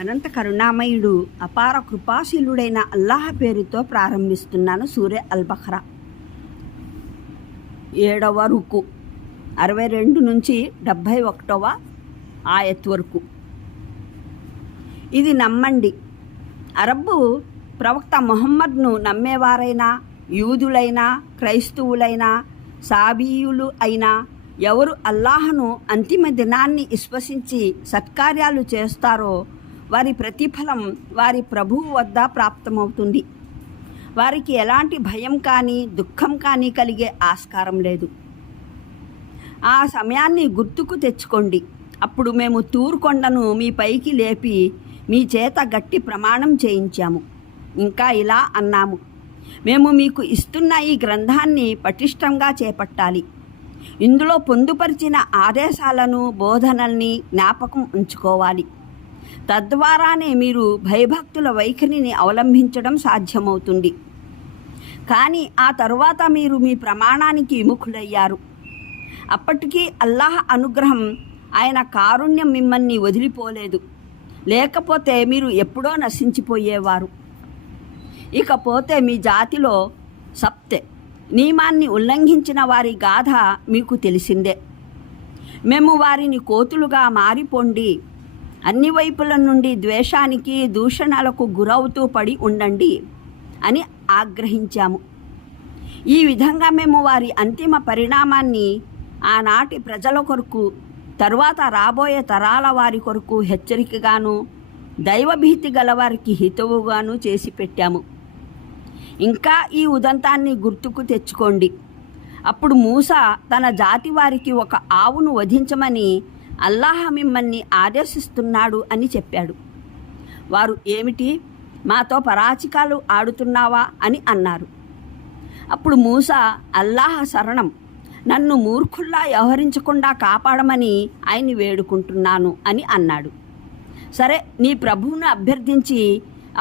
అనంత కరుణామయుడు అపార కృపాశీలుడైన అల్లాహ్ పేరుతో ప్రారంభిస్తున్నాను. సూరే అల్ బఖరా 7వ రుకు 62 నుంచి 71వ ఆయత్ వరకు. ఇది నమ్మండి. అరబ్బు ప్రవక్త ముహమ్మద్ను నమ్మేవారైనా, యూదులైనా, క్రైస్తవులైనా, సాబీయులు అయినా ఎవరు అల్లాహను అంతిమ దినాన్ని విశ్వసించి సత్కార్యాలు చేస్తారో వారి ప్రతిఫలం వారి ప్రభువు వద్ద ప్రాప్తమవుతుంది. వారికి ఎలాంటి భయం కానీ దుఃఖం కానీ కలిగే ఆస్కారం లేదు. ఆ సమయాన్ని గుర్తుకు తెచ్చుకోండి. అప్పుడు మేము తూరు కొండను మీ పైకి లేపి మీ చేత గట్టి ప్రమాణం చేయించాము. ఇంకా ఇలా అన్నాము, మేము మీకు ఇస్తున్న ఈ గ్రంథాన్ని పటిష్టంగా చేపట్టాలి. ఇందులో పొందుపరిచిన ఆదేశాలను, బోధనల్ని జ్ఞాపకం ఉంచుకోవాలి. తద్వారానే మీరు భయభక్తుల వైఖరిని అవలంబించడం సాధ్యమవుతుంది. కానీ ఆ తరువాత మీరు మీ ప్రమాణానికి విముఖులయ్యారు. అప్పటికీ అల్లాహ్ అనుగ్రహం, ఆయన కారుణ్యం మిమ్మల్ని వదిలిపోలేదు. లేకపోతే మీరు ఎప్పుడో నశించిపోయేవారు. ఇకపోతే మీ జాతిలో సప్తె నియమాన్ని ఉల్లంఘించిన వారి గాథ మీకు తెలిసిందే. మేము వారిని కోతులుగా మారిపోండి, అన్ని వైపుల నుండి ద్వేషానికి, దూషణలకు గురవుతూ పడి ఉండండి అని ఆగ్రహించాము. ఈ విధంగా మేము వారి అంతిమ పరిణామాన్ని ఆనాటి ప్రజల కొరకు, తరువాత రాబోయే తరాల వారి కొరకు హెచ్చరికగాను, దైవభీతి గలవారికి హితవుగాను చేసి పెట్టాము. ఇంకా ఈ ఉదంతాన్ని గుర్తుకు తెచ్చుకోండి. అప్పుడు మూసా తన జాతి వారికి ఒక ఆవును వధించమని అల్లాహ్ మిమ్మల్ని ఆదేశిస్తున్నాడు అని చెప్పాడు. వారు, ఏమిటి, మాతో పరాచికాలు ఆడుతున్నావా అని అన్నారు. అప్పుడు మూసా, అల్లాహ్ శరణం, నన్ను మూర్ఖుల్లా వ్యవహరించకుండా కాపాడమని ఆయన్ని వేడుకుంటున్నాను అని అన్నాడు. సరే, నీ ప్రభువును అభ్యర్థించి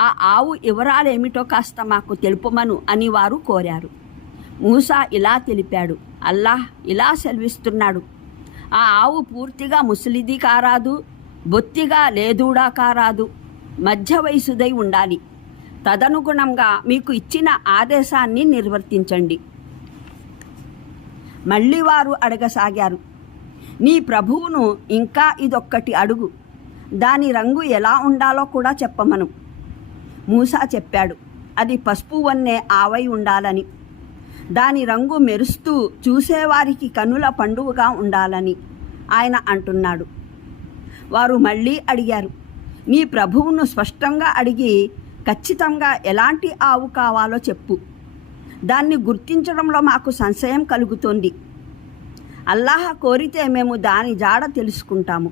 ఆ ఆవు వివరాలేమిటో కాస్త మాకు తెలుపమను అని వారు కోరారు. మూసా ఇలా తెలిపాడు, అల్లాహ్ ఇలా సెలవిస్తున్నాడు, ఆ ఆవు పూర్తిగా ముసలిది కారాదు, బొత్తిగా లేదూడా కారాదు, మధ్య వయసుదై ఉండాలి. తదనుగుణంగా మీకు ఇచ్చిన ఆదేశాన్ని నిర్వర్తించండి. మళ్ళీ వారు అడగసాగారు, నీ ప్రభువును ఇంకా ఇదొక్కటి అడుగు, దాని రంగు ఎలా ఉండాలో కూడా చెప్పమను. మూసా చెప్పాడు, అది పసుపు వన్నె ఆవై ఉండాలని, దాని రంగు మెరుస్తూ చూసేవారికి కనుల పండుగగా ఉండాలని ఆయన అంటున్నాడు. వారు మళ్ళీ అడిగారు, నీ ప్రభువును స్పష్టంగా అడిగి ఖచ్చితంగా ఎలాంటి ఆవు కావాలో చెప్పు, దాన్ని గుర్తించడంలో మాకు సంశయం కలుగుతోంది. అల్లాహ్ కోరితే మేము దాని జాడ తెలుసుకుంటాము.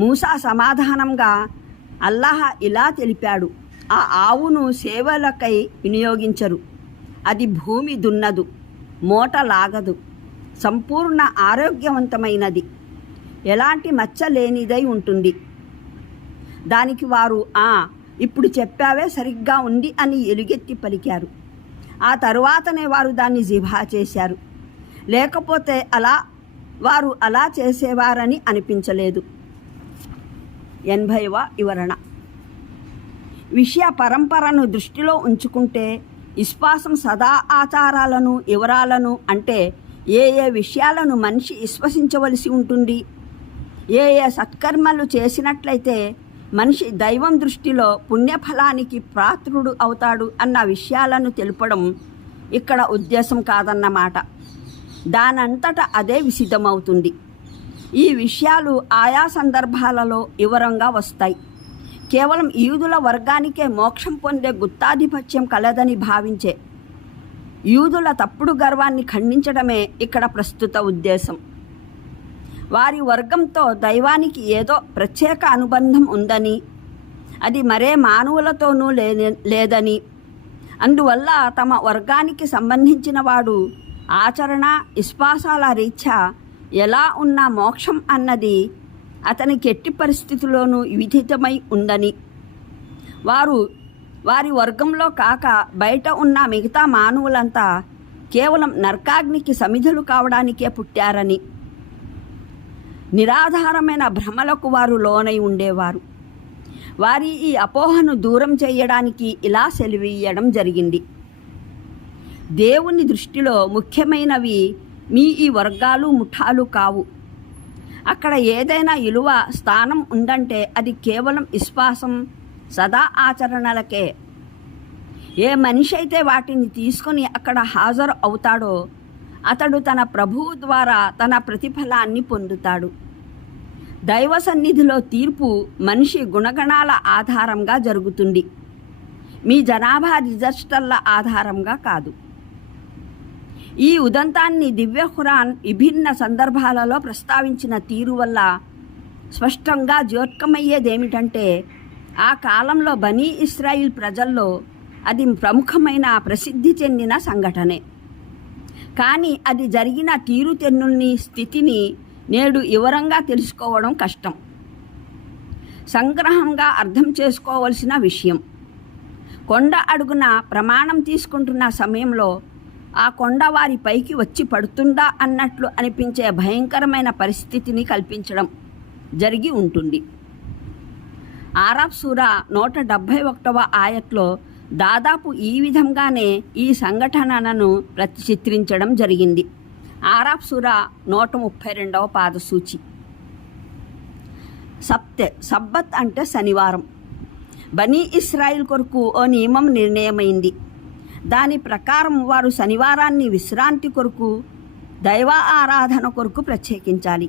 మూసా సమాధానంగా, అల్లాహ్ ఇలా తెలిపాడు, ఆ ఆవును సేవలకై వినియోగించరు. అది భూమి దున్నదు, మోట లాగదు, సంపూర్ణ ఆరోగ్యవంతమైనది, ఎలాంటి మచ్చ లేనిదై ఉంటుంది. దానికి వారు, ఇప్పుడు చెప్పావే సరిగ్గా ఉంది అని ఎలుగెత్తి పలికారు. ఆ తరువాతనే వారు దాన్ని జిబా చేశారు. లేకపోతే వారు అలా చేసేవారని అనిపించలేదు. 80వ వివరణ. విషయ పరంపరను దృష్టిలో ఉంచుకుంటే విశ్వాసం సదా ఆచారాలను, వివరాలను, అంటే ఏ విషయాలను మనిషి విశ్వసించవలసి ఉంటుంది, ఏ సత్కర్మలు చేసినట్లయితే మనిషి దైవం దృష్టిలో పుణ్యఫలానికి పాత్రుడు అవుతాడు అన్న విషయాలను తెలుపడం ఇక్కడ ఉద్దేశం కాదన్నమాట. దానంతట అదే విసిద్ధమవుతుంది. ఈ విషయాలు ఆయా సందర్భాలలో వివరంగా వస్తాయి. కేవలం యూదుల వర్గానికే మోక్షం పొందే గుత్తాధిపత్యం కలదని భావించే యూదుల తప్పుడు గర్వాన్ని ఖండించడమే ఇక్కడ ప్రస్తుత ఉద్దేశం. వారి వర్గంతో దైవానికి ఏదో ప్రత్యేక అనుబంధం ఉందని, అది మరే మానవులతోనూ లేదని, అందువల్ల తమ వర్గానికి సంబంధించిన వాడు ఆచరణ, విశ్వాసాల రీత్యా ఎలా ఉన్న మోక్షం అన్నది అతనికి ఎట్టి పరిస్థితుల్లోనూ విధితమై ఉందని, వారి వర్గంలో కాక బయట ఉన్న మిగతా మానవులంతా కేవలం నరకాగ్నికి సమిధులు కావడానికే పుట్టారని, నిరాధారమైన భ్రమలకు వారు లోనై ఉండేవారు. వారి ఈ అపోహను దూరం చేయడానికి ఇలా సెలవీయడం జరిగింది. దేవుని దృష్టిలో ముఖ్యమైనవి మీ ఈ వర్గాలు ముఠాలు కావు. అక్కడ ఏదైనా విలువ స్థానం ఉందంటే అది కేవలం విశ్వాసం, సదా ఆచరణలకే. ఏ మనిషి అయితే వాటిని తీసుకొని అక్కడ హాజరు అవుతాడో అతడు తన ప్రభువు ద్వారా తన ప్రతిఫలాన్ని పొందుతాడు. దైవ సన్నిధిలో తీర్పు మనిషి గుణగణాల ఆధారంగా జరుగుతుంది, మీ జనాభా రిజిస్టర్ల ఆధారంగా కాదు. ఈ ఉదంతాన్ని దివ్య ఖురాన్ విభిన్న సందర్భాలలో ప్రస్తావించిన తీరు వల్ల స్పష్టంగా జ్యోత్కమయ్యేదేమిటంటే ఆ కాలంలో బనీ ఇస్రాయిల్ ప్రజల్లో అది ప్రముఖమైన ప్రసిద్ధి చెందిన సంఘటనే. కానీ అది జరిగిన తీరుతెన్నుల్ని, స్థితిని నేడు వివరంగా తెలుసుకోవడం కష్టం, సంగ్రహంగా అర్థం చేసుకోవలసిన విషయం. కొండ అడుగున ప్రమాణం తీసుకుంటున్న సమయంలో ఆ కొండ వారి పైకి వచ్చి పడుతుందా అన్నట్లు అనిపించే భయంకరమైన పరిస్థితిని కల్పించడం జరిగి ఉంటుంది. ఆరాఫ్ సూరా 171వ ఆయత్లో దాదాపు ఈ విధంగానే ఈ సంఘటనను చిత్రించడం జరిగింది. ఆరాఫ్ సూరా 132వ పాదసూచి. సబ్బత్ అంటే శనివారం. బనీ ఇస్రాయిల్ కొరకు ఓ నియమం నిర్ణయమైంది. దాని ప్రకారం వారు శనివారాన్ని విశ్రాంతి కొరకు, దైవ ఆరాధన కొరకు ప్రత్యేకించాలి.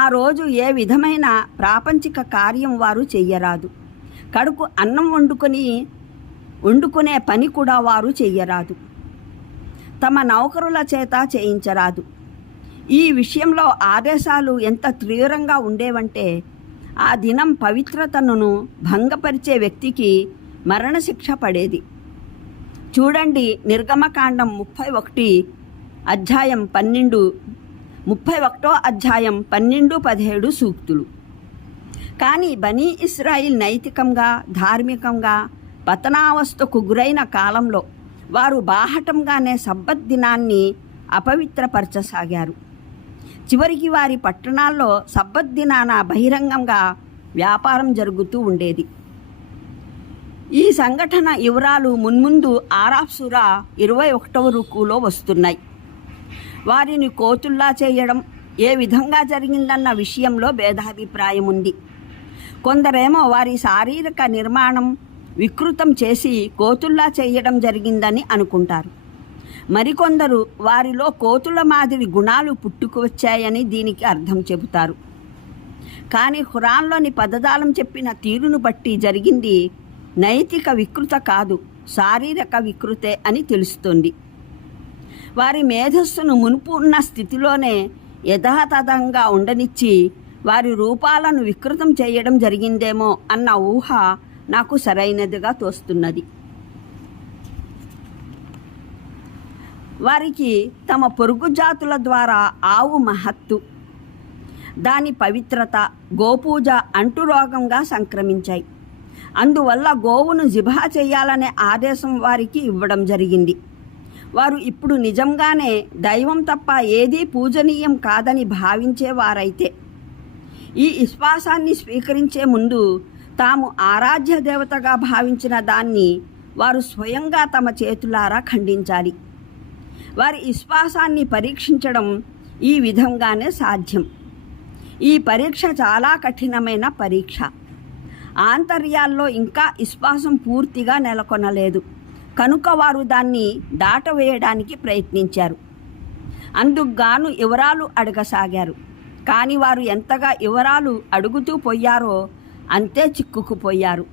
ఆ రోజు ఏ విధమైన ప్రాపంచిక కార్యం వారు చెయ్యరాదు. కడుపు అన్నం వండుకునే పని కూడా వారు చెయ్యరాదు. తమ నౌకరుల చేత చేయించరాదు. ఈ విషయంలో ఆదేశాలు ఎంత తీవ్రంగా ఉండేవంటే ఆ దినం పవిత్రతను భంగపరిచే వ్యక్తికి మరణశిక్ష పడేది. చూడండి, నిర్గమకాండం 31వ అధ్యాయం 12-17 సూక్తులు. కానీ బనీ ఇస్రాయిల్ నైతికంగా, ధార్మికంగా పతనావస్థకు గురైన కాలంలో వారు బాహటంగానే సబ్బత్ దినాన్ని అపవిత్రపరచసాగారు. చివరికి వారి పట్టణాల్లో సబ్బత్ దినాన బహిరంగంగా వ్యాపారం జరుగుతూ ఉండేది. ఈ సంఘటన వివరాలు మున్ముందు ఆరాఫ్ సూరా 21వ రుకులో వస్తున్నాయి. వారిని కోతుల్లా చేయడం ఏ విధంగా జరిగిందన్న విషయంలో భేదాభిప్రాయం ఉంది. కొందరేమో వారి శారీరక నిర్మాణం వికృతం చేసి కోతుల్లా చేయడం జరిగిందని అనుకుంటారు. మరికొందరు వారిలో కోతుల మాదిరి గుణాలు పుట్టుకువచ్చాయని దీనికి అర్థం చెబుతారు. కానీ ఖురాన్లోని పదజాలం చెప్పిన తీరును బట్టి జరిగింది నైతిక వికృత కాదు, శారీరక వికృతే అని తెలుస్తుంది. వారి మేధస్సును మునుపు ఉన్న స్థితిలోనే యథాతథంగా ఉండనిచ్చి వారి రూపాలను వికృతం చేయడం జరిగిందేమో అన్న ఊహ నాకు సరైనదిగా తోస్తున్నది. వారికి తమ పొరుగు జాతుల ద్వారా ఆవు మహత్తు, దాని పవిత్రత, గోపూజ అంటురోగంగా సంక్రమించాయి. అందువల్ల గోవును జిబహ చేయాలనే ఆదేశం వారికి ఇవ్వడం జరిగింది. వారు ఇప్పుడు నిజంగానే దైవం తప్ప ఏదీ పూజనీయం కాదని భావించేవారైతే ఈ విశ్వాసాన్ని స్వీకరించే ముందు తాము ఆరాధ్య దేవతగా భావించిన దాన్ని వారు స్వయంగా తమ చేతులారా ఖండించాలి. వారి విశ్వాసాన్ని పరీక్షించడం ఈ విధంగానే సాధ్యం. ఈ పరీక్ష చాలా కఠినమైన పరీక్ష. ఆంతర్యాల్లో ఇంకా విశ్వాసం పూర్తిగా నెలకొనలేదు కనుక వారు దాన్ని దాటవేయడానికి ప్రయత్నించారు. అందుకుగాను వివరాలు అడగసాగారు. కానీ వారు ఎంతగా వివరాలు అడుగుతూ పోయారో అంతే చిక్కుకుపోయారు.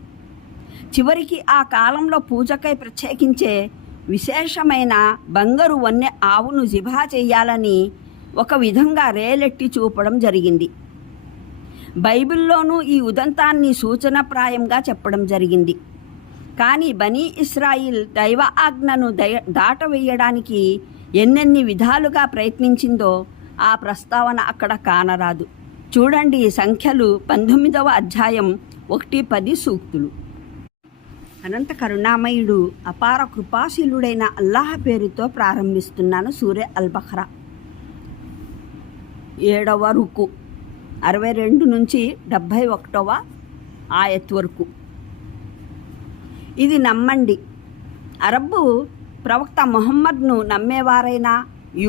చివరికి ఆ కాలంలో పూజకై ప్రత్యేకించే విశేషమైన బంగారు వన్నె ఆవును జిబహా చేయాలని ఒక విధంగా రేలెట్టి చూపడం జరిగింది. బైబిల్లోనూ ఈ ఉదంతాన్ని సూచనప్రాయంగా చెప్పడం జరిగింది. కానీ బనీ ఇస్రాయిల్ దైవ ఆజ్ఞను దాటవేయడానికి ఎన్నెన్ని విధాలుగా ప్రయత్నించిందో ఆ ప్రస్తావన అక్కడ కానరాదు. చూడండి, సంఖ్యలు 19వ అధ్యాయం 1-10 సూక్తులు. అనంత కరుణామయుడు అపార కృపాశీలుడైన అల్లాహ్ పేరుతో ప్రారంభిస్తున్నాను. సూరే అల్-బఖరా 7వ రుకు 62-71 ఆయత్ వరకు. ఇది నమ్మండి. అరబ్బు ప్రవక్త ముహమ్మద్ను నమ్మేవారైనా